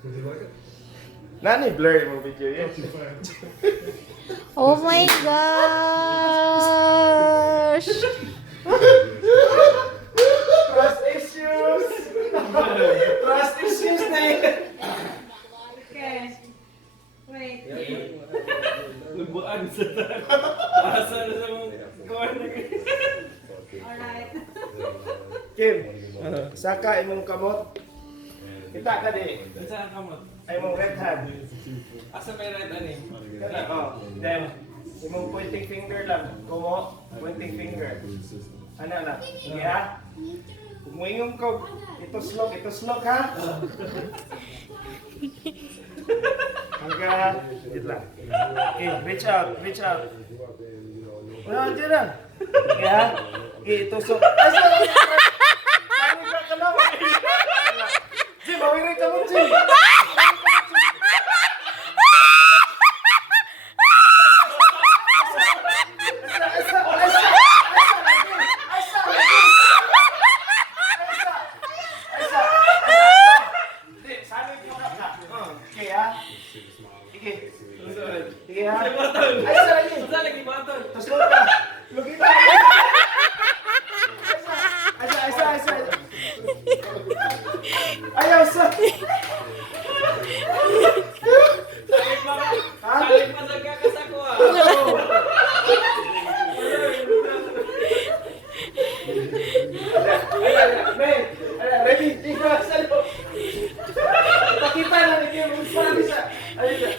Would you like it? Nani blur mo video yun. Oh my gosh! Trust issues! Trust issues na yun. Okay. Wait. Nagbuan sa asa na sa mga corner. Alright. Kim, saka imong kamot. Kita ka di. Saan ka mo? Ay mong red hand. Asa may red ani? Kana, oh. Then, imong pointing finger lang. Kumo, pointing finger. Ano na? Sige ha? Umuingom ko. Ito slok ha? Hanggang, wait lang. Okay, reach out. Wala, dyan lang. Okay ha? Okay, tusok. Ay, sorry! Saan ka na? Jim, mawirin ka mo, Jim! Sige ha? Ay, sa lagi! Saan lagi baton? Tapos mo ka! Lugi ka! Ay, ayaw sa! Saling pa sa kakasako ah. Ready? Tingnan sa loob! Pakita na ni Kim! Ayun na!